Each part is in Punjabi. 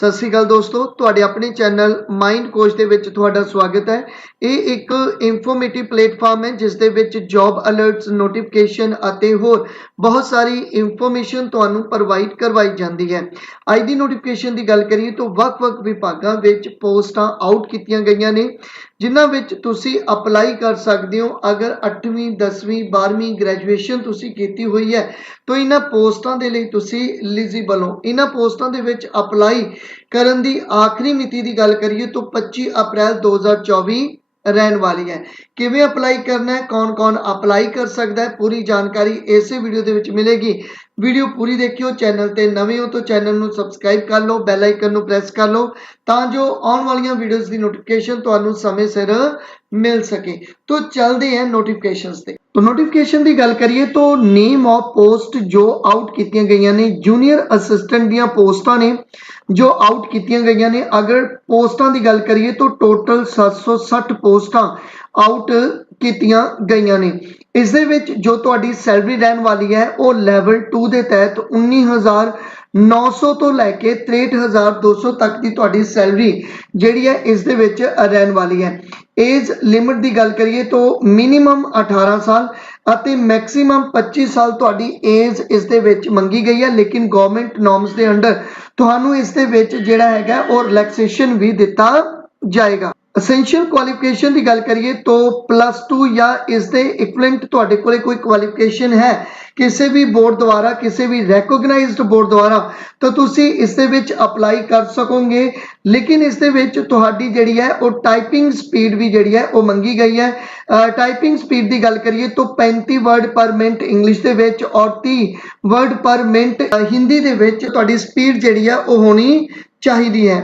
ਸਤਿ ਸ੍ਰੀ ਅਕਾਲ ਦੋਸਤੋ, ਤੁਹਾਡੇ ਆਪਣੇ ਚੈਨਲ ਮਾਈਂਡ ਕੋਚ ਦੇ ਵਿੱਚ ਤੁਹਾਡਾ ਸਵਾਗਤ ਹੈ। ਇਹ ਇੱਕ ਇਨਫੋਰਮੇਟਿਵ ਪਲੇਟਫਾਰਮ ਹੈ, ਜਿਸ ਦੇ ਵਿੱਚ ਜੌਬ ਅਲਰਟਸ ਨੋਟੀਫਿਕੇਸ਼ਨ ਅਤੇ ਹੋਰ ਬਹੁਤ ਸਾਰੀ ਇਨਫੋਰਮੇਸ਼ਨ ਤੁਹਾਨੂੰ ਪ੍ਰੋਵਾਈਡ ਕਰਵਾਈ ਜਾਂਦੀ ਹੈ। ਅੱਜ ਦੀ ਨੋਟੀਫਿਕੇਸ਼ਨ ਦੀ ਗੱਲ ਕਰੀਏ ਤਾਂ ਵੱਖ-ਵੱਖ ਵਿਭਾਗਾਂ ਵਿੱਚ ਪੋਸਟਾਂ ਆਊਟ ਕੀਤੀਆਂ ਗਈਆਂ ਨੇ, ਜਿਨ੍ਹਾਂ ਵਿੱਚ ਤੁਸੀਂ ਅਪਲਾਈ ਕਰ ਸਕਦੇ ਹੋ ਅਗਰ 8ਵੀਂ 10ਵੀਂ 12ਵੀਂ ਗ੍ਰੈਜੂਏਸ਼ਨ ਤੁਸੀਂ ਕੀਤੀ ਹੋਈ ਹੈ। ਤਾਂ ਇਹਨਾਂ ਪੋਸਟਾਂ ਦੇ ਲਈ ਤੁਸੀਂ ਐਲੀਜੀਬਲ ਹੋ। ਇਹਨਾਂ ਪੋਸਟਾਂ ਦੇ ਵਿੱਚ ਅਪਲਾਈ ਕਰਨ ਦੀ ਆਖਰੀ ਮਿਤੀ ਦੀ ਗੱਲ ਕਰੀਏ ਤਾਂ 25 ਅਪ੍ਰੈਲ 2024 ਰਹਿਣ ਵਾਲੀ ਹੈ। ਕਿਵੇਂ ਅਪਲਾਈ ਕਰਨਾ ਹੈ, ਕੌਣ-ਕੌਣ ਅਪਲਾਈ ਕਰ ਸਕਦਾ ਹੈ, ਪੂਰੀ ਜਾਣਕਾਰੀ ਇਸੇ ਵੀਡੀਓ ਦੇ ਵਿੱਚ ਮਿਲੇਗੀ। ਵੀਡੀਓ ਪੂਰੀ ਦੇਖਿਓ ਚੈਨਲ ਤੇ ਨਵੇਂ ਹੋ ਤਾਂ ਚੈਨਲ ਨੂੰ ਸਬਸਕ੍ਰਾਈਬ ਕਰ ਲਓ ਬੈਲ ਆਈਕਨ ਨੂੰ ਪ੍ਰੈਸ ਕਰ ਲਓ, ਤਾਂ ਜੋ ਆਉਣ ਵਾਲੀਆਂ ਵੀਡੀਓਜ਼ ਦੀ ਨੋਟੀਫਿਕੇਸ਼ਨ ਤੁਹਾਨੂੰ ਸਮੇਂ ਸਿਰ ਮਿਲ ਸਕੇ। ਤੋਂ ਚੱਲਦੇ ਹਾਂ ਨੋਟੀਫਿਕੇਸ਼ਨਸ ਤੇ। ਤੋਂ ਨੋਟੀਫਿਕੇਸ਼ਨ ਦੀ ਗੱਲ ਕਰੀਏ ਤਾਂ ਨੇਮ ਆਫ ਪੋਸਟ ਜੋ ਆਊਟ ਕੀਤੀਆਂ ਗਈਆਂ ਨੇ ਜੂਨੀਅਰ ਅਸਿਸਟੈਂਟ ਦੀਆਂ ਪੋਸਟਾਂ ਨੇ ਜੋ ਆਊਟ ਕੀਤੀਆਂ ਗਈਆਂ ਨੇ। ਅਗਰ ਪੋਸਟਾਂ ਦੀ ਗੱਲ ਕਰੀਏ ਤਾਂ ਟੋਟਲ 760 ਪੋਸਟਾਂ ਆਊਟ ਕੀਤੀਆਂ ਗਈਆਂ ਨੇ। ਇਸ ਦੇ ਵਿੱਚ ਜੋ ਤੁਹਾਡੀ ਸੈਲਰੀ ਰਹਿਣ ਵਾਲੀ ਹੈ, ਉਹ ਲੈਵਲ 2 ਦੇ ਤਹਿਤ 19900 ਤੋਂ ਲੈ ਕੇ 63200 ਤੱਕ ਦੀ ਤੁਹਾਡੀ ਸੈਲਰੀ ਜਿਹੜੀ ਹੈ, ਇਸ ਦੇ ਵਿੱਚ ਰਹਿਣ ਵਾਲੀ ਹੈ। ਏਜ ਲਿਮਿਟ ਦੀ ਗੱਲ ਕਰੀਏ ਤਾਂ ਮਿਨੀਮਮ 18 ਸਾਲ ਅਤੇ ਮੈਕਸਿਮਮ 25 ਸਾਲ ਤੁਹਾਡੀ ਏਜ ਇਸ ਦੇ ਵਿੱਚ ਮੰਗੀ ਗਈ ਹੈ, ਲੇਕਿਨ ਗਵਰਨਮੈਂਟ ਨੋਰਮਸ ਦੇ ਅੰਡਰ ਤੁਹਾਨੂੰ ਇਸ ਦੇ ਵਿੱਚ ਜਿਹੜਾ ਹੈਗਾ, ਉਹ ਰਿਲੈਕਸੇਸ਼ਨ ਵੀ ਦਿੱਤਾ ਜਾਏਗਾ। ਅਸੈਂਸ਼ੀਅਲ ਕੁਆਲੀਫਿਕੇਸ਼ਨ ਦੀ ਗੱਲ ਕਰੀਏ ਤਾਂ ਪਲੱਸ 2 ਜਾਂ ਇਸ ਦੇ ਇਕਵਲੈਂਟ ਤੁਹਾਡੇ ਕੋਲੇ ਕੋਈ ਕੁਆਲੀਫਿਕੇਸ਼ਨ ਹੈ, ਕਿਸੇ ਵੀ ਬੋਰਡ ਦੁਆਰਾ, ਕਿਸੇ ਵੀ ਰੈਕੋਗਨਾਈਜ਼ਡ ਬੋਰਡ ਦੁਆਰਾ, ਤਾਂ ਤੁਸੀਂ ਇਸ ਦੇ ਵਿੱਚ ਅਪਲਾਈ ਕਰ ਸਕੋਗੇ। ਲੇਕਿਨ ਇਸ ਦੇ ਵਿੱਚ ਤੁਹਾਡੀ ਜਿਹੜੀ ਹੈ, ਉਹ ਟਾਈਪਿੰਗ ਸਪੀਡ ਵੀ ਜਿਹੜੀ ਹੈ, ਉਹ ਮੰਗੀ ਗਈ ਹੈ। ਟਾਈਪਿੰਗ ਸਪੀਡ ਦੀ ਗੱਲ ਕਰੀਏ ਤਾਂ 35 ਵਰਡ ਪਰ ਮਿੰਟ ਇੰਗਲਿਸ਼ ਦੇ ਵਿੱਚ ਔਰ 30 ਵਰਡ ਪਰ ਮਿੰਟ ਹਿੰਦੀ ਦੇ ਵਿੱਚ ਤੁਹਾਡੀ ਸਪੀਡ ਜਿਹੜੀ ਹੈ, ਉਹ ਹੋਣੀ ਚਾਹੀਦੀ ਹੈ।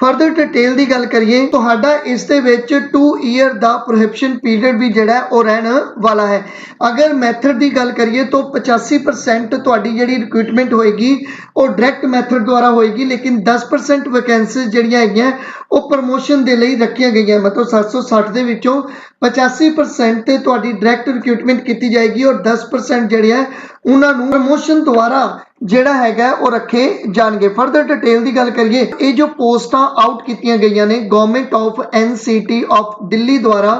ਫਰਦਰ ਡਿਟੇਲ ਦੀ ਗੱਲ ਕਰੀਏ, ਤੁਹਾਡਾ ਇਸ ਦੇ ਵਿੱਚ 2 ਇਅਰ ਦਾ ਪ੍ਰੋਹਿਬਿਸ਼ਨ ਪੀਰੀਅਡ ਵੀ ਜਿਹੜਾ ਉਹ ਰਹਿਣ ਵਾਲਾ ਹੈ। ਅਗਰ ਮੈਥਡ ਦੀ ਗੱਲ ਕਰੀਏ, ਤਾਂ 85% ਤੁਹਾਡੀ ਜਿਹੜੀ ਰਿਕਰੂਟਮੈਂਟ ਹੋਏਗੀ, ਉਹ ਡਾਇਰੈਕਟ ਮੈਥਡ ਦੁਆਰਾ ਹੋਏਗੀ, ਲੇਕਿਨ 10% ਵੈਕੈਂਸੀ ਜਿਹੜੀਆਂ ਹੈਗੀਆਂ ਉਹ ਪ੍ਰਮੋਸ਼ਨ ਦੇ ਲਈ ਰੱਖੀਆਂ ਗਈਆਂ। ਮਤਲਬ 760 ਦੇ ਵਿੱਚੋਂ 85% ਤੇ ਤੁਹਾਡੀ ਡਾਇਰੈਕਟ ਰਿਕਰੂਟਮੈਂਟ ਕੀਤੀ ਜਾਏਗੀ ਔਰ 10% ਜਿਹੜੇ ਹੈ ਉਹਨਾਂ ਨੂੰ ਪ੍ਰਮੋਸ਼ਨ ਦੁਆਰਾ ਜਿਹੜਾ ਹੈਗਾ ਉਹ ਰੱਖੇ ਜਾਣਗੇ। ਫਰਦਰ ਡਿਟੇਲ ਦੀ ਗੱਲ ਕਰੀਏ, ਇਹ ਜੋ ਪੋਸਟਾਂ ਆਊਟ ਕੀਤੀਆਂ ਗਈਆਂ ਨੇ government of NCT of Delhi ਦੁਆਰਾ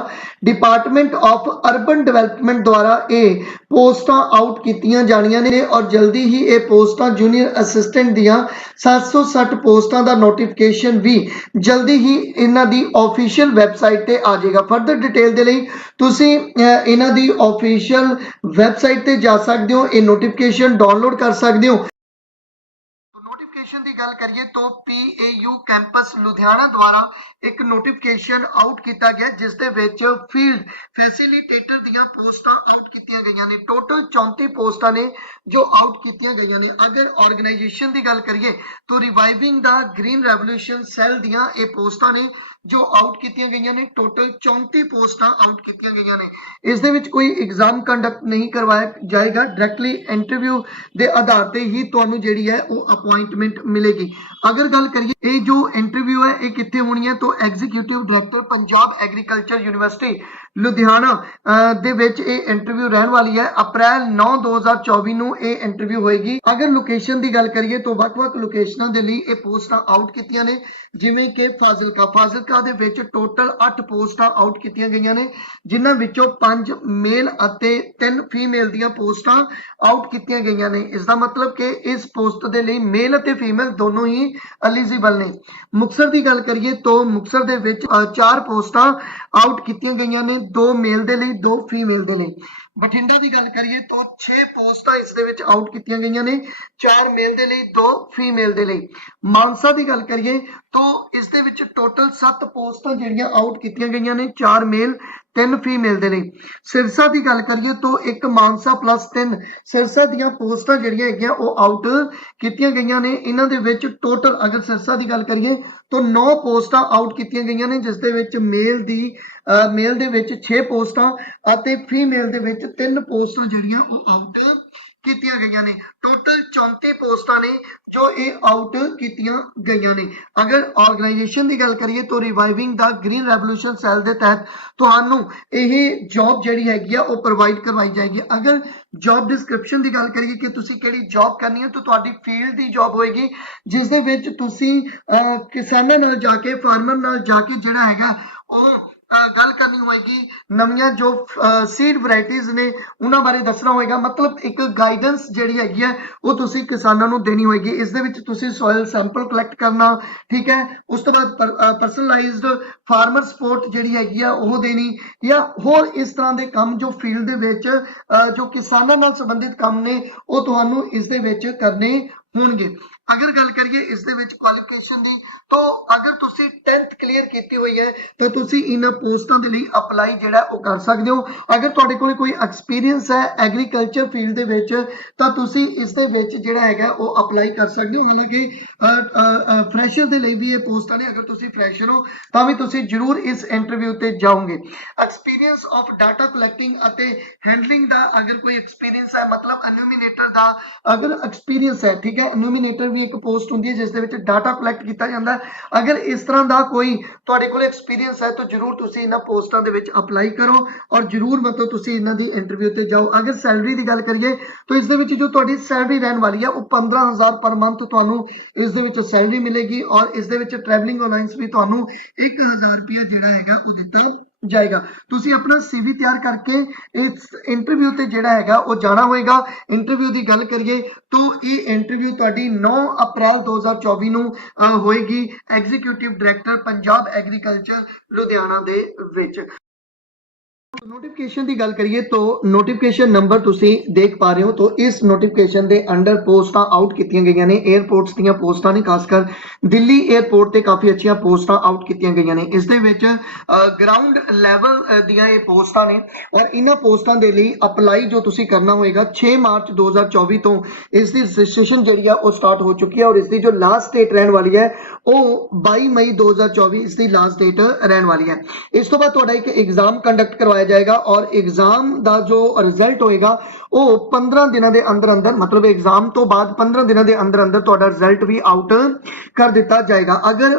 ਡਿਪਾਰਟਮੈਂਟ ਆਫ ਅਰਬਨ ਡਿਵੈਲਪਮੈਂਟ ਦੁਆਰਾ ਇਹ ਪੋਸਟਾਂ ਆਊਟ ਕੀਤੀਆਂ ਜਾਣੀਆਂ ਨੇ ਔਰ ਜਲਦੀ ਹੀ ਇਹ ਪੋਸਟਾਂ ਜੂਨੀਅਰ ਅਸਿਸਟੈਂਟ ਦੀਆਂ 760 ਪੋਸਟਾਂ ਦਾ ਨੋਟੀਫਿਕੇਸ਼ਨ ਵੀ ਜਲਦੀ ਹੀ ਇਹਨਾਂ ਦੀ ਆਫੀਸ਼ੀਅਲ ਵੈਬਸਾਈਟ ਤੇ ਆ ਜਾਏਗਾ। ਫਰਦਰ ਡਿਟੇਲ ਦੇ ਲਈ ਤੁਸੀਂ ਅਹ, ਇਹਨਾਂ ਦੀ ਆਫੀਸ਼ੀਅਲ ਵੈਬਸਾਈਟ ਤੇ ਜਾ ਸਕਦੇ ਹੋ। ਇਹ ਨੋਟੀਫਿਕੇਸ਼ਨ ਡਾਊਨਲੋਡ ਕਰ ਸਕਦੇ ਹੋ। ਨੋਟੀਫਿਕੇਸ਼ਨ ਗੱਲ ਕਰੀਏ ਤਾਂ ਪੀਏਯੂ ਕੈਂਪਸ ਲੁਧਿਆਣਾ ਦੁਆਰਾ ਇੱਕ ਨੋਟੀਫਿਕੇਸ਼ਨ ਆਊਟ ਕੀਤਾ ਗਿਆ ਜਿਸ ਦੇ ਵਿੱਚ ਫੀਲਡ ਫੈਸਿਲਿਟੇਟਰ ਦੀਆਂ ਪੋਸਟਾਂ ਆਊਟ ਕੀਤੀਆਂ ਗਈਆਂ ਨੇ। ਟੋਟਲ 34 ਪੋਸਟਾਂ ਨੇ ਜੋ ਆਊਟ ਕੀਤੀਆਂ ਗਈਆਂ ਨੇ। ਅਗਰ ਆਰਗੇਨਾਈਜੇਸ਼ਨ ਦੀ ਗੱਲ ਕਰੀਏ ਤਾਂ ਰਿਵਾਈਵਿੰਗ ਦਾ ਗ੍ਰੀਨ ਰੈਵੋਲੂਸ਼ਨ ਸੈੱਲ ਦੀਆਂ ਇਹ ਪੋਸਟਾਂ ਨੇ ਜੋ ਆਊਟ ਕੀਤੀਆਂ ਗਈਆਂ ਨੇ। ਟੋਟਲ 34 ਪੋਸਟਾਂ ਆਊਟ ਕੀਤੀਆਂ ਗਈਆਂ ਨੇ। ਇਸ ਦੇ ਵਿੱਚ ਕੋਈ ਐਗਜ਼ਾਮ ਕੰਡਕਟ ਨਹੀਂ ਕਰਵਾਇਆ ਜਾਏਗਾ। ਡਾਇਰੈਕਟਲੀ ਇੰਟਰਵਿਊ ਦੇ ਆਧਾਰ ਤੇ ਹੀ ਤੁਹਾਨੂੰ ਜਿਹੜੀ ਹੈ ਉਹ ਅਪਾਇੰਟਮੈਂਟ ਮਿਲੇਗੀ ਅਗਰ ਗੱਲ ਕਰੀਏ, ਇਹ ਜੋ ਇੰਟਰਵਿਊ ਹੈ, ਇਹ ਕਿੱਥੇ ਹੋਣੀ ਹੈ? ਤਾਂ executive director Punjab agriculture university Ludhiana ਦੇ ਵਿੱਚ ਇਹ ਇੰਟਰਵਿਊ ਰਹਿਣ ਵਾਲੀ ਹੈ। ਅਪ੍ਰੈਲ 9 2024 ਨੂੰ ਇਹ ਇੰਟਰਵਿਊ ਹੋਏਗੀ। ਅਗਰ ਲੋਕੇਸ਼ਨ ਦੀ ਗੱਲ ਕਰੀਏ ਤਾਂ ਵੱਖ-ਵੱਖ ਲੋਕੇਸ਼ਨਾਂ ਦੇ ਲਈ ਇਹ ਪੋਸਟਾਂ ਆਊਟ ਕੀਤੀਆਂ ਨੇ। ਜਿਵੇਂ ਕਿ ਫਾਜ਼ਿਲਕਾ ਫਾਜ਼ਿਲਕਾ ਦੇ ਵਿੱਚ ਟੋਟਲ 8 ਪੋਸਟਾਂ ਆਊਟ ਕੀਤੀਆਂ ਗਈਆਂ ਨੇ, ਜਿਨ੍ਹਾਂ ਵਿੱਚੋਂ 5 ਮੇਲ ਅਤੇ 3 ਫੀਮੇਲ ਦੀਆਂ ਪੋਸਟਾਂ ਆਊਟ ਕੀਤੀਆਂ ਗਈਆਂ ਨੇ। ਇਸ ਦਾ ਮਤਲਬ ਕਿ ਇਸ ਪੋਸਟ ਦੇ ਲਈ ਮੇਲ ਅਤੇ ਫੀਮੇਲ ਦੋਨੋਂ ਹੀ ਐਲੀਜੀਬਲ ਨੇ। ਮੁਕਸਰ ਦੀ ਗੱਲ ਕਰੀਏ ਤਾਂ ਮੁਕਸਰ ਦੇ ਵਿੱਚ 4 ਪੋਸਟਾਂ ਆਊਟ ਕੀਤੀਆਂ ਗਈਆਂ ਨੇ। ਦੋ ਮੇਲ ਦੇ ਲਈ, ਦੋ ਫੀਮੇਲ ਦੇ ਲਈ। ਬਠਿੰਡਾ ਦੀ ਗੱਲ ਕਰੀਏ ਤਾਂ 6 ਪੋਸਟਾਂ ਇਸ ਦੇ ਵਿੱਚ ਆਊਟ ਕੀਤੀਆਂ ਗਈਆਂ ਨੇ। ਚਾਰ ਮੇਲ ਦੇ ਲਈ, ਦੋ ਫੀਮੇਲ ਦੇ ਲਈ। ਮਾਨਸਾ ਦੀ ਗੱਲ ਕਰੀਏ ਤਾਂ ਇਸ ਦੇ ਵਿੱਚ ਟੋਟਲ 7 ਪੋਸਟਾਂ ਜਿਹੜੀਆਂ ਆਊਟ ਕੀਤੀਆਂ ਗਈਆਂ ਨੇ, ਚਾਰ ਮੇਲ ਤਿੰਨ ਫੀਮੇਲ ਦੇ ਨੇ। ਸਿਰਸਾ ਦੀ ਗੱਲ ਕਰੀਏ ਤਾਂ ਇੱਕ ਮਾਨਸਾ ਪਲੱਸ 3 ਸਿਰਸਾ ਦੀਆਂ ਪੋਸਟਾਂ ਜਿਹੜੀਆਂ ਹੈਗੀਆਂ ਉਹ ਆਊਟ ਕੀਤੀਆਂ ਗਈਆਂ ਨੇ। ਇਹਨਾਂ ਦੇ ਵਿੱਚ ਟੋਟਲ ਅਗਰ ਸਿਰਸਾ ਦੀ ਗੱਲ ਕਰੀਏ ਤਾਂ 9 ਪੋਸਟਾਂ ਆਊਟ ਕੀਤੀਆਂ ਗਈਆਂ ਨੇ, ਜਿਸ ਦੇ ਵਿੱਚ ਮੇਲ ਦੀ ਮੇਲ ਦੇ ਵਿੱਚ 6 ਪੋਸਟਾਂ ਅਤੇ ਫੀਮੇਲ ਦੇ ਵਿੱਚ 3 ਪੋਸਟਾਂ ਜਿਹੜੀਆਂ ਉਹ ਆਊਟ ਕੀਤੀਆਂ ਗਈਆਂ ਨੇ। ਟੋਟਲ 34 ਪੋਸਟਾਂ ਨੇ ਜੋ ਇਹ ਆਊਟ ਕੀਤੀਆਂ ਗਈਆਂ ਨੇ। ਅਗਰ ਆਰਗੇਨਾਈਜੇਸ਼ਨ ਦੀ ਗੱਲ ਕਰੀਏ ਤਾਂ ਰਿਵਾਈਵਿੰਗ ਦਾ ਗ੍ਰੀਨ ਰੈਵੋਲੂਸ਼ਨ ਸੈੱਲ ਦੇ ਤਹਿਤ ਤੁਹਾਨੂੰ ਇਹ ਜੌਬ ਜਿਹੜੀ ਹੈਗੀ ਆ, ਉਹ ਪ੍ਰੋਵਾਈਡ ਕਰਵਾਈ ਜਾਏਗੀ। ਅਗਰ ਜੌਬ ਡਿਸਕ੍ਰਿਪਸ਼ਨ ਦੀ ਗੱਲ ਕਰੀਏ ਕਿ ਤੁਸੀਂ ਕਿਹੜੀ ਜੌਬ ਕਰਨੀ ਹੈ, ਤਾਂ ਤੁਹਾਡੀ ਫੀਲਡ ਦੀ ਜੌਬ ਹੋਏਗੀ, ਜਿਸ ਦੇ ਵਿੱਚ ਤੁਸੀਂ ਕਿਸਾਨਾਂ ਨਾਲ ਜਾ ਕੇ ਫਾਰਮਰ ਨਾਲ ਜਾ ਕੇ ਜਿਹੜਾ ਹੈਗਾ, ਉਹ ਗੱਲ ਕਰਨੀ ਹੋਏਗੀ, ਨਵੀਆਂ ਜੋ ਸੀਡ ਵੈਰਾਈਟੀਆਂ ਨੇ, ਉਹਨਾਂ ਬਾਰੇ ਦੱਸਣਾ ਹੋਏਗਾ। ਮਤਲਬ ਇੱਕ ਗਾਈਡੈਂਸ ਜਿਹੜੀ ਹੈਗੀ ਹੈ, ਉਹ ਤੁਸੀਂ ਕਿਸਾਨਾਂ ਨੂੰ ਦੇਣੀ ਹੋਏਗੀ। ਇਸ ਦੇ ਵਿੱਚ ਤੁਸੀਂ ਸੋਇਲ ਸੈਂਪਲ ਕਲੈਕਟ ਕਰਨਾ, ਠੀਕ ਹੈ? ਉਸ ਤੋਂ ਬਾਅਦ ਪਰਸਨਲਾਈਜ਼ਡ ਫਾਰਮਰ ਸਪੋਰਟ ਜਿਹੜੀ ਹੈਗੀ ਆ, ਉਹ ਦੇਣੀ, ਜਾਂ ਹੋਰ ਇਸ ਤਰ੍ਹਾਂ ਦੇ ਕੰਮ ਜੋ ਫੀਲਡ ਦੇ ਵਿੱਚ ਜੋ ਕਿਸਾਨਾਂ ਨਾਲ ਸੰਬੰਧਿਤ ਕੰਮ ਨੇ, ਉਹ ਤੁਹਾਨੂੰ ਇਸ ਦੇ ਵਿੱਚ ਕਰਨੇ ਹੋਣਗੇ। ਅਗਰ ਗੱਲ ਕਰੀਏ ਇਸ ਦੇ ਵਿੱਚ ਕੁਆਲੀਫਿਕੇਸ਼ਨ ਦੀ, ਤਾਂ ਅਗਰ ਤੁਸੀਂ 10th ਕਲੀਅਰ ਕੀਤੀ ਹੋਈ ਹੈ, ਤਾਂ ਤੁਸੀਂ ਇਹਨਾਂ ਪੋਸਟਾਂ ਦੇ ਲਈ ਅਪਲਾਈ ਜਿਹੜਾ ਉਹ ਕਰ ਸਕਦੇ ਹੋ। ਅਗਰ ਤੁਹਾਡੇ ਕੋਲ ਕੋਈ ਐਕਸਪੀਰੀਅੰਸ ਹੈ ਐਗਰੀਕਲਚਰ ਫੀਲਡ ਦੇ ਵਿੱਚ, ਤਾਂ ਤੁਸੀਂ ਇਸ ਦੇ ਵਿੱਚ ਜਿਹੜਾ ਹੈਗਾ ਉਹ ਅਪਲਾਈ ਕਰ ਸਕਦੇ ਹੋ। ਹਾਲਾਂਕਿ ਫਰੈਸ਼ਰ ਦੇ ਲਈ ਵੀ ਇਹ ਪੋਸਟਾਂ ਨੇ। ਅਗਰ ਤੁਸੀਂ ਫਰੈਸ਼ਰ ਹੋ, ਤਾਂ ਵੀ ਤੁਸੀਂ ਜ਼ਰੂਰ ਇਸ ਇੰਟਰਵਿਊ ਤੇ ਜਾਓਗੇ। ਐਕਸਪੀਰੀਅੰਸ ਆਫ ਡਾਟਾ ਕਲੈਕਟਿੰਗ ਅਤੇ ਹੈਂਡਲਿੰਗ ਦਾ ਅਗਰ ਕੋਈ ਐਕਸਪੀਰੀਅੰਸ ਹੈ, ਮਤਲਬ ਐਨੂਮੀਨੇਟਰ ਦਾ ਅਗਰ ਐਕਸਪੀਰੀਅੰਸ ਹੈ, ਠੀਕ ਹੈ ਐਨੂਮੀਨੇਟਰ ਵੀ ਇੱਕ ਪੋਸਟ ਹੁੰਦੀ ਹੈ ਜਿਸ ਦੇ ਵਿੱਚ ਡਾਟਾ ਕਲੈਕਟ ਕੀਤਾ ਜਾਂਦਾ ਅਗਰ ਇਸ ਤਰ੍ਹਾਂ ਦਾ ਕੋਈ ਤੁਹਾਡੇ ਕੋਲ ਐਕਸਪੀਰੀਅੰਸ ਹੈ, ਤਾਂ ਜਰੂਰ ਤੁਸੀਂ ਇਹਨਾਂ ਪੋਸਟਾਂ ਦੇ ਵਿੱਚ ਅਪਲਾਈ ਕਰੋ ਔਰ ਜਰੂਰ ਮਤਲਬ ਤੁਸੀਂ ਇਹਨਾਂ ਦੀ ਇੰਟਰਵਿਊ ਤੇ ਜਾਓ। ਅਗਰ ਸੈਲਰੀ ਦੀ ਗੱਲ ਕਰੀਏ, ਤਾਂ ਇਸ ਦੇ ਵਿੱਚ ਜੋ ਤੁਹਾਡੀ ਸੈਲਰੀ ਰਹਿਣ ਵਾਲੀ ਹੈ, ਉਹ 15000 ਪਰ ਮੰਥ ਤੁਹਾਨੂੰ ਇਸ ਦੇ ਵਿੱਚ ਸੈਲਰੀ ਮਿਲੇਗੀ ਔਰ ਇਸ ਦੇ ਵਿੱਚ ਟਰੈਵਲਿੰਗ ਅਲਾਈਅੰਸ ਵੀ ਤੁਹਾਨੂੰ 1000 ਰੁਪਏ ਜਿਹੜਾ ਹੈਗਾ ਉਹ ਦਿੱਤਾ ਜਾਏਗਾ। ਤੁਸੀਂ ਆਪਣਾ ਸੀਵੀ ਤਿਆਰ ਕਰਕੇ ਇਸ ਇੰਟਰਵਿਊ ਤੇ ਜਿਹੜਾ ਹੈਗਾ, ਉਹ ਜਾਣਾ ਹੋਏਗਾ। ਇੰਟਰਵਿਊ ਦੀ ਗੱਲ ਕਰੀਏ ਤਾਂ ਇਹ ਇੰਟਰਵਿਊ ਤੁਹਾਡੀ 9 ਅਪ੍ਰੈਲ 2024 ਨੂੰ ਹੋਏਗੀ। Executive director Punjab agriculture Ludhiana ਦੇ ਵਿੱਚ। ਨੋਟੀਫਿਕੇਸ਼ਨ ਦੀ ਗੱਲ ਕਰੀਏ ਤਾਂ ਨੋਟੀਫਿਕੇਸ਼ਨ ਨੰਬਰ ਤੁਸੀਂ ਦੇਖ ਪਾ ਰਹੇ ਹੋ ਤਾਂ ਇਸ ਨੋਟੀਫਿਕੇਸ਼ਨ ਦੇ ਅੰਡਰ ਪੋਸਟਾਂ ਆਊਟ ਕੀਤੀਆਂ ਗਈਆਂ ਨੇ। 에ਅਰਪੋਰਟਸ ਦੀਆਂ ਪੋਸਟਾਂ ਨੇ, ਖਾਸ ਕਰ ਦਿੱਲੀ 에ਅਰਪੋਰਟ ਤੇ ਕਾਫੀ ਅੱਛੀਆਂ ਪੋਸਟਾਂ ਆਊਟ ਕੀਤੀਆਂ ਗਈਆਂ ਨੇ। ਇਸ ਦੇ ਵਿੱਚ ਗਰਾਊਂਡ ਲੈਵਲ ਦੀਆਂ ਇਹ ਪੋਸਟਾਂ ਨੇ ਔਰ ਇਹਨਾਂ ਪੋਸਟਾਂ ਦੇ ਲਈ ਅਪਲਾਈ ਜੋ ਤੁਸੀਂ ਕਰਨਾ ਹੋਏਗਾ 6 ਮਾਰਚ 2024 ਤੋਂ ਇਸ ਦੀ ਰਜਿਸਟ੍ਰੇਸ਼ਨ ਜਿਹੜੀ ਆ ਉਹ ਸਟਾਰਟ ਹੋ ਚੁੱਕੀ ਹੈ ਔਰ ਇਸ ਦੀ ਜੋ ਲਾਸਟ ਡੇਟ ਰਹਿਣ ਵਾਲੀ ਹੈ ਉਹ 22 ਮਈ 2024 ਇਸ ਦੀ ਲਾਸਟ ਡੇਟ ਰਹਿਣ ਵਾਲੀ ਹੈ। ਇਸ ਤੋਂ ਬਾਅਦ ਤੁਹਾਡਾ ਇੱਕ ਐਗਜ਼ਾਮ ਕੰਡਕਟ ਕਰਵਾਇਆ ਜਾਏਗਾ ਔਰ ਐਗਜ਼ਾਮ ਦਾ ਜੋ ਰਿਜ਼ਲਟ ਹੋਏਗਾ, ਉਹ 15 ਦਿਨਾਂ ਦੇ ਅੰਦਰ ਅੰਦਰ, ਮਤਲਬ ਐਗਜ਼ਾਮ ਤੋਂ ਬਾਅਦ 15 ਦਿਨਾਂ ਦੇ ਅੰਦਰ ਅੰਦਰ ਤੁਹਾਡਾ ਰਿਜ਼ਲਟ ਵੀ ਆਊਟ ਕਰ ਦਿੱਤਾ ਜਾਏਗਾ। ਅਗਰ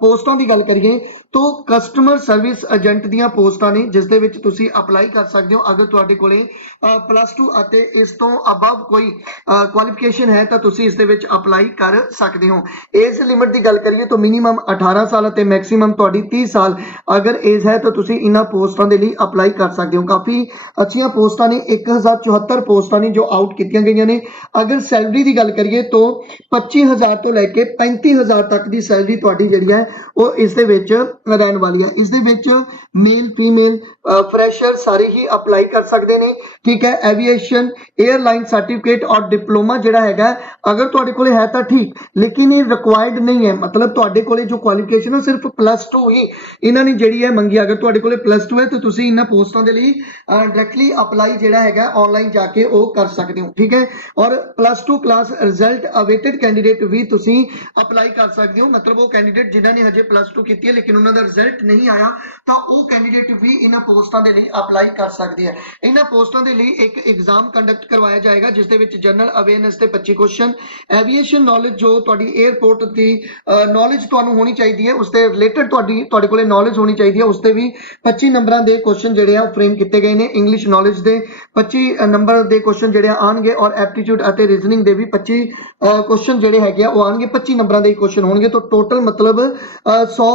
ਪੋਸਟਾਂ ਦੀ ਗੱਲ ਕਰੀਏ, ਤਾਂ ਕਸਟਮਰ ਸਰਵਿਸ ਏਜੰਟ ਦੀਆਂ ਪੋਸਟਾਂ ਨੇ, ਜਿਸ ਦੇ ਵਿੱਚ ਤੁਸੀਂ ਅਪਲਾਈ ਕਰ ਸਕਦੇ ਹੋ। ਅਗਰ ਤੁਹਾਡੇ ਕੋਲੇ ਪਲੱਸ 2 ਅਤੇ ਇਸ ਤੋਂ ਅਬਵ ਕੋਈ ਕੁਆਲੀਫਿਕੇਸ਼ਨ ਹੈ, ਤਾਂ ਤੁਸੀਂ ਇਸ ਦੇ ਵਿੱਚ ਅਪਲਾਈ ਕਰ ਸਕਦੇ ਹੋ। ਏਜ ਲਿਮਿਟ ਦੀ ਗੱਲ ਕਰੀਏ ਤਾਂ ਮਿਨੀਮਮ 18 ਸਾਲ ਅਤੇ ਮੈਕਸਿਮਮ ਤੁਹਾਡੀ 30 ਸਾਲ। ਅਗਰ ਏਜ ਹੈ ਤਾਂ ਤੁਸੀਂ ਇਹਨਾਂ ਪੋਸਟਾਂ ਦੇ ਲਈ ਅਪਲਾਈ ਕਰ ਸਕਦੇ ਹੋ। ਕਾਫੀ ਅੱਛੀਆਂ ਪੋਸਟਾਂ ਨੇ 1074 ਪੋਸਟਾਂ ਨੇ ਜੋ ਆਊਟ ਕੀਤੀਆਂ ਗਈਆਂ ਨੇ। ਅਗਰ ਸੈਲਰੀ ਦੀ ਗੱਲ ਕਰੀਏ ਤਾਂ 25000 ਤੋਂ ਲੈ ਕੇ 35000 ਤੱਕ ਦੀ ਸੈਲਰੀ ਤੁਹਾਡੀ ਜਿਹੜੀ ਹੈ, ਉਹ ਇਸ ਦੇ ਵਿੱਚ ਰਹਿਣ ਵਾਲੀ ਹੈ। ਇਸ ਦੇ ਵਿੱਚ ਮੇਲ ਫੀਮੇਲ ਫਰੈਸ਼ਰ ਸਾਰੇ ਹੀ ਅਪਲਾਈ ਕਰ ਸਕਦੇ ਨੇ। ਠੀਕ ਹੈ ਐਵੀਏਸ਼ਨ 에ਅਰਲਾਈਨ ਸਰਟੀਫਿਕੇਟ ਔਰ ਡਿਪਲੋਮਾ ਜਿਹੜਾ ਹੈਗਾ, ਅਗਰ ਤੁਹਾਡੇ ਕੋਲ ਹੈ ਤਾਂ ਠੀਕ, ਲੇਕਿਨ ਇਹ ਰਿਕੁਆਇਰਡ ਨਹੀਂ ਹੈ। ਮਤਲਬ ਮਤਲਬ ਤੁਹਾਡੇ ਕੋਲੇ ਜੋ ਕੁਆਲੀਫਿਕੇਸ਼ਨ ਹੈ ਸਿਰਫ ਪਲੱਸ 2 ਹੀ। ਇਹਨਾਂ ਨੇ ਜਿਹੜੀ ਹੈ ਮੰਗੀ, ਅਗਰ ਤੁਹਾਡੇ ਕੋਲੇ ਪਲੱਸ 2 ਹੈ, ਤਾਂ ਤੁਸੀਂ ਇਹਨਾਂ ਪੋਸਟਾਂ ਦੇ ਲਈ ਡਾਇਰੈਕਟਲੀ ਅਪਲਾਈ ਜਿਹੜਾ ਹੈਗਾ ਆਨਲਾਈਨ ਜਾ ਕੇ ਉਹ ਕਰ ਸਕਦੇ ਹੋ, ਠੀਕ ਹੈ? ਔਰ plus 2 class result awaited candidate ਵੀ ਤੁਸੀਂ ਅਪਲਾਈ ਕਰ ਸਕਦੇ ਹੋ। ਮਤਲਬ ਉਹ ਕੈਂਡੀਡੇਟ ਜਿਨ੍ਹਾਂ ਨੇ ਹਜੇ ਪਲੱਸ 2 ਕੀਤੀ ਹੈ, ਲੇਕਿਨ ਉਹਨਾਂ ਦਾ ਰਿਜ਼ਲਟ ਨਹੀਂ ਆਇਆ, ਤਾਂ ਉਹ ਕੈਂਡੀਡੇਟ ਵੀ ਇਹਨਾਂ ਪੋਸਟਾਂ ਦੇ ਲਈ ਅਪਲਾਈ ਕਰ ਸਕਦੇ ਹੈ। ਇਹਨਾਂ ਪੋਸਟਾਂ ਦੇ ਲਈ ਇੱਕ ਐਗਜ਼ਾਮ ਕੰਡਕਟ ਕਰਵਾਇਆ ਜਾਏਗਾ, ਜਿਸ ਦੇ ਵਿੱਚ ਜਨਰਲ ਅਵੇਅਰਨੈਸ ਤੇ 25 ਕੁਐਸਚਨ ਐਵੀਏਸ਼ਨ ਨੌਲੇਜ ਜੋ ਤੁਹਾਡੀ 에ਅਰਪੋਰਟ ਦੀ ਨੌਲੇਜ ਤੁਹਾਨੂੰ ਹੋਣੀ ਚਾਹੀਦੀ ਹੈ ਉਸ ਦੇ ਰਿਲੇਟਡ ਤੁਹਾਡੀ ਤੁਹਾਡੇ ਕੋਲੇ ਨੌਲੇਜ ਹੋਣੀ ਚਾਹੀਦੀ ਹੈ ਉਸ ਤੇ ਵੀ 25 ਨੰਬਰਾਂ ਦੇ ਕੁਐਸਚਨ ਜਿਹੜੇ ਆ ਉਹ ਫਰੇਮ ਕੀਤੇ ਗਏ ਨੇ ਇੰਗਲਿਸ਼ ਨੌਲੇਜ ਦੇ 25 ਨੰਬਰ ਦੇ ਕੁਐਸਚਨ ਜਿਹੜੇ ਆ ਆਣਗੇ ਔਰ ਐਪਟੀਟਿਊਡ ਅਤੇ ਰੀਜ਼ਨਿੰਗ ਦੇ ਵੀ 25 ਕੁਐਸਚਨ ਜਿਹੜੇ ਹੈਗੇ ਆ ਉਹ ਆਣਗੇ 25 ਨੰਬਰਾਂ ਦੇ ਕੁਐਸਚਨ ਹੋਣਗੇ ਤਾਂ ਟੋਟਲ ਮਤਲਬ ਅ, 100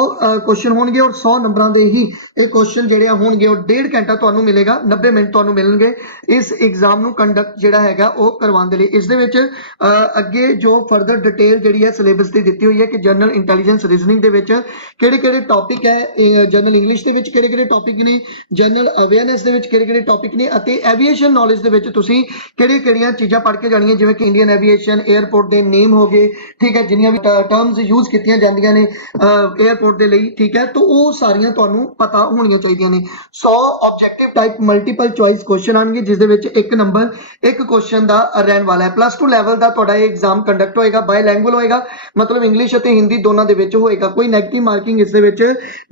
ਕੁਐਸਚਨ ਹੋਣਗੇ ਔਰ 100 ਨੰਬਰਾਂ ਦੇ ਹੀ ਇਹ ਕੁਐਸਚਨ ਜਿਹੜੇ ਆ ਹੋਣਗੇ ਔਰ ਡੇਢ ਘੰਟਾ ਤੁਹਾਨੂੰ ਮਿਲੇਗਾ 90 ਮਿੰਟ ਤੁਹਾਨੂੰ ਮਿਲਣਗੇ ਇਸ ਐਗਜ਼ਾਮ ਨੂੰ ਕੰਡਕਟ ਜਿਹੜਾ ਹੈਗਾ ਉਹ ਕਰਵਾਉਣ ਦੇ ਲਈ। ਇਸ ਦੇ ਵਿੱਚ ਅੱਗੇ ਜੋ ਫਰਦਰ ਡਿਟੇਲ ਜਿਹੜੀ ਹੈ ਸਿਲੇਬਸ ਦੀ ਦਿੱਤੀ ਹੋਈ ਹੈ ਕਿ ਜਨਰਲ ਇੰਟੈਲੀਜੈਂਸ ਰੀਜ਼ਨਿੰਗ ਦੇ ਵਿੱਚ ਕਿਹੜੇ ਕਿਹੜੇ ਟੌਪਿਕ ਹੈ ਜਨਰਲ ਇੰਗਲਿਸ਼ ਦੇ ਵਿੱਚ ਕਿਹੜੇ ਕਿਹੜੇ ਟੌਪਿਕ ਨੇ ਜਨਰਲ ਅਵੇਅਰਨੈਸ ਦੇ ਵਿੱਚ ਕਿਹੜੇ ਕਿਹੜੇ ਟੌਪਿਕ ਨੇ ਅਤੇ ਐਵੀਏਸ਼ਨ ਨੌਲੇਜ ਦੇ ਵਿੱਚ ਤੁਸੀਂ ਕਿਹੜੇ ਕਿਹੜੀਆਂ ਚੀਜ਼ਾਂ ਪੜ੍ਹ ਕੇ ਜਾਣੀਆਂ, ਜਿਵੇਂ ਕਿ ਇੰਡੀਅਨ ਐਵੀਏਸ਼ਨ 에ਅਰਪੋਰਟ ਦੇ ਨੇਮ ਹੋ ਗਏ, ਠੀਕ ਹੈ, ਜਿੰਨੀਆਂ ਵੀ ਟਰਮਸ ਯੂਜ਼ ਕੀਤੀਆਂ ਜਾਂਦੀਆਂ ਨੇ 에ਅਰਪੋਰਟ ਦੇ ਲਈ, ਠੀਕ ਹੈ, ਤਾਂ ਉਹ ਸਾਰੀਆਂ ਤੁਹਾਨੂੰ ਪਤਾ ਹੋਣੀਆਂ ਚਾਹੀਦੀਆਂ ਨੇ। 100 objective type multiple choice question ਆਣਗੇ ਜਿਸ ਦੇ ਵਿੱਚ ਇੱਕ ਨੰਬਰ ਇੱਕ ਕੁਐਸਚਨ ਦਾ ਰਹਿਣ ਵਾਲਾ ਹੈ। ਪਲੱਸ 2 ਲੈਵਲ ਦਾ ਤੁਹਾਡਾ ਇਹ ਐਗਜ਼ਾਮ ਕੰਡਕਟ ਹੋਏਗਾ ਬਾਈ ਲੈਂਗੁਏਜ ਹੋਏਗਾ, ਮਤਲਬ ਇੰਗਲਿਸ਼ ਅਤੇ ਹਿੰਦੀ ਹਿੰਦੀ ਦੋਨਾਂ ਦੇ ਵਿੱਚ ਹੋਏਗਾ। ਕੋਈ 네ਗੇਟਿਵ ਮਾਰਕਿੰਗ ਇਸ ਦੇ ਵਿੱਚ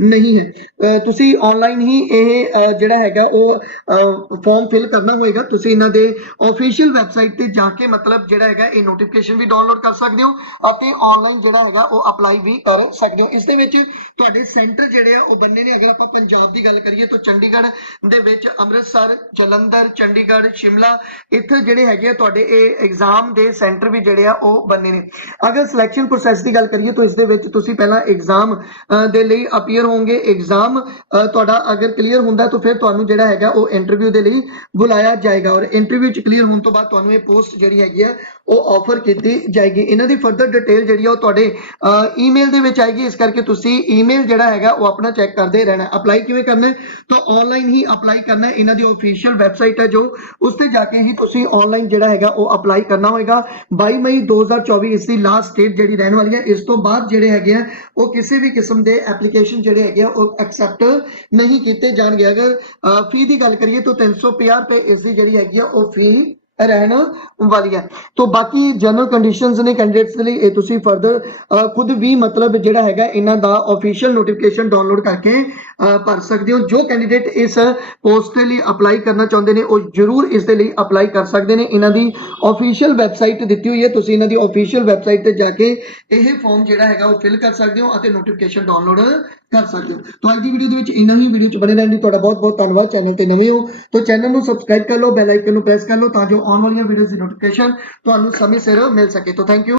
ਨਹੀਂ ਹੈ। ਤੁਸੀਂ ਆਨਲਾਈਨ ਹੀ ਇਹ ਜਿਹੜਾ ਹੈਗਾ ਉਹ ਫਾਰਮ ਫਿਲ ਕਰਨਾ ਹੋਏਗਾ। ਤੁਸੀਂ ਇਹਨਾਂ ਦੇ ਅਫੀਸ਼ੀਅਲ ਵੈਬਸਾਈਟ ਤੇ ਜਾ ਕੇ ਮਤਲਬ ਜਿਹੜਾ ਹੈਗਾ ਇਹ ਨੋਟੀਫਿਕੇਸ਼ਨ ਵੀ ਡਾਊਨਲੋਡ ਕਰ ਸਕਦੇ ਹੋ ਅਤੇ ਆਨਲਾਈਨ ਜਿਹੜਾ ਹੈਗਾ ਉਹ ਅਪਲਾਈ ਵੀ ਕਰ ਸਕਦੇ ਹੋ। ਇਸ ਦੇ ਵਿੱਚ ਤੁਹਾਡੇ ਸੈਂਟਰ ਜਿਹੜੇ ਆ ਉਹ ਬੰਨੇ ਨੇ। ਅਗਰ ਆਪਾਂ ਪੰਜਾਬ ਦੀ ਗੱਲ ਕਰੀਏ ਤਾਂ ਚੰਡੀਗੜ੍ਹ ਦੇ ਵਿੱਚ ਅੰਮ੍ਰਿਤਸਰ, ਜਲੰਧਰ, ਚੰਡੀਗੜ੍ਹ, ਸ਼ਿਮਲਾ ਇੱਥੇ ਜਿਹੜੇ ਹੈਗੇ ਆ ਤੁਹਾਡੇ ਇਹ ਐਗਜ਼ਾਮ ਦੇ ਸੈਂਟਰ ਵੀ ਜਿਹੜੇ ਆ ਉਹ ਬੰਨੇ ਨੇ। ਅਗਰ ਸਿਲੈਕਸ਼ਨ ਪ੍ਰੋਸੈਸ ਦੀ ਗੱਲ ਕਰੀਏ ਤਾਂ ਇਸ ਦੇ ਵਿੱਚ ਤੁਸੀਂ ਪਹਿਲਾਂ ਐਗਜ਼ਾਮ ਦੇ ਲਈ ਅਪੀਅਰ ਹੋਵੋਗੇ। ਐਗਜ਼ਾਮ ਤੁਹਾਡਾ ਅਗਰ ਕਲੀਅਰ ਹੁੰਦਾ ਤਾਂ ਫਿਰ ਤੁਹਾਨੂੰ ਜਿਹੜਾ ਹੈਗਾ ਉਹ ਇੰਟਰਵਿਊ ਦੇ ਲਈ ਬੁਲਾਇਆ ਜਾਏਗਾ। ਔਰ ਇੰਟਰਵਿਊ ਚ ਕਲੀਅਰ ਹੋਣ ਤੋਂ ਬਾਅਦ ਤੁਹਾਨੂੰ ਇਹ ਪੋਸਟ ਜਿਹੜੀ ਹੈਗੀ ਆ ਉਹ ਆਫਰ ਕੀਤੀ ਜਾਏਗੀ। ਇਹਨਾਂ ਦੀ ਫਰਦਰ ਡਿਟੇਲ ਜਿਹੜੀ ਆ ਉਹ ਤੁਹਾਡੇ ਈਮੇਲ ਦੇ ਵਿੱਚ ਆਏਗੀ। ਇਸ ਕਰਕੇ ਤੁਸੀਂ ਈਮੇਲ ਜਿਹੜਾ ਹੈਗਾ ਉਹ ਆਪਣਾ ਚੈੱਕ ਕਰਦੇ ਰਹਿਣਾ। ਅਪਲਾਈ ਕਿਵੇਂ ਕਰਨਾ ਹੈ? ਤਾਂ ਆਨਲਾਈਨ ਹੀ ਅਪਲਾਈ ਕਰਨਾ ਹੈ। ਇਹਨਾਂ ਦੀ ਅਫੀਸ਼ੀਅਲ ਵੈਬਸਾਈਟ ਹੈ ਜੋ। ਉਸ ਤੇ ਜਾ ਕੇ ਹੀ ਤੁਸੀਂ ਆਨਲਾਈਨ ਜਿਹੜਾ ਹੈਗਾ ਉਹ ਅਪਲਾਈ ਕਰਨਾ ਹੋਏਗਾ। 22 ਮਈ 2024 ਇਸ ਦੀ ਲਾਸਟ ਡੇਟ ਜਿਹੜੀ ਰਹਿਣ ਵਾਲੀ ਹੈ, ਇਸ ਤੋਂ ਬਾਅਦ ਜਿਹੜੇ ਹੈਗੇ ਆ, ਉਹ ਕਿਸੇ ਵੀ ਕਿਸਮ ਦੇ ਐਪਲੀਕੇਸ਼ਨ ਜਿਹੜੇ ਹੈਗੇ ਆ, ਉਹ ਐਕਸੈਪਟ ਨਹੀਂ ਕੀਤੇ ਜਾਣਗੇ। ਅਗਰ ਫੀ ਦੀ ਗੱਲ ਕਰੀਏ ਤਾਂ 350 ਰੁਪਏ ਇਸ ਦੀ ਜਿਹੜੀ ਹੈਗੀ ਆ, ਉਹ ਫੀ ਰਹਿਣ ਵਾਲੀ ਹੈ। ਤੋਂ ਬਾਕੀ ਜਨਰਲ ਕੰਡੀਸ਼ਨਸ ਨੇ ਕੈਂਡੀਡੇਟਸ ਦੇ ਲਈ ਇਹ ਤੁਸੀਂ ਫਰਦਰ ਖੁਦ ਵੀ ਮਤਲਬ ਜਿਹੜਾ ਹੈਗਾ, ਇਹਨਾਂ ਦਾ ਅਫੀਸ਼ੀਅਲ ਨੋਟੀਫਿਕੇਸ਼ਨ ਡਾਊਨਲੋਡ ਕਰਕੇ ਭਰ ਸਕਦੇ ਹੋ। ਜੋ ਕੈਂਡੀਡੇਟ ਇਸ ਪੋਸਟ ਦੇ ਲਈ ਅਪਲਾਈ ਕਰਨਾ ਚਾਹੁੰਦੇ ਨੇ, ਉਹ ਜਰੂਰ ਇਸ ਦੇ ਲਈ ਅਪਲਾਈ ਕਰ ਸਕਦੇ ਨੇ। ਇਹਨਾਂ ਦੀ ਅਫੀਸ਼ੀਅਲ ਵੈਬਸਾਈਟ ਦਿੱਤੀ ਹੋਈ ਹੈ। ਤੁਸੀਂ ਇਹਨਾਂ ਦੀ ਅਫੀਸ਼ੀਅਲ ਵੈਬਸਾਈਟ ਤੇ ਜਾ ਕੇ ਇਹ ਫਾਰਮ ਜਿਹੜਾ ਹੈਗਾ ਉਹ ਫਿਲ ਕਰ ਸਕਦੇ ਹੋ ਅਤੇ ਨੋਟੀਫਿਕੇਸ਼ਨ ਡਾਊਨਲੋਡ ਕਰ ਸਕਦੇ ਹੋ। ਤਾਂ ਅੱਜ ਦੀ ਵੀਡੀਓ ਦੇ ਵਿੱਚ ਇੰਨਾ ਹੀ। ਵੀਡੀਓ ਚ ਬਣੇ ਰਹਿਣ ਲਈ ਤੁਹਾਡਾ ਬਹੁਤ ਬਹੁਤ ਧੰਨਵਾਦ। ਚੈਨਲ ਤੇ ਨਵੇਂ ਹੋ ਤਾਂ ਚੈਨਲ ਨੂੰ ਸਬਸਕ੍ਰਾਈਬ ਕਰ ਲਓ ਬੈਲ ਆਈਕਨ ਨੂੰ ਪ੍ਰੈਸ ਕਰ ਲਓ ਤਾਂ ਜੋ ਆਉਣ ਵਾਲੀਆਂ ਵੀਡੀਓਜ਼ ਦੀ ਨੋਟੀਫਿਕੇਸ਼ਨ ਤੁਹਾਨੂੰ ਸਮੇਂ ਸਿਰ ਮਿਲ ਸਕੇ। ਤਾਂ ਥੈਂਕ ਯੂ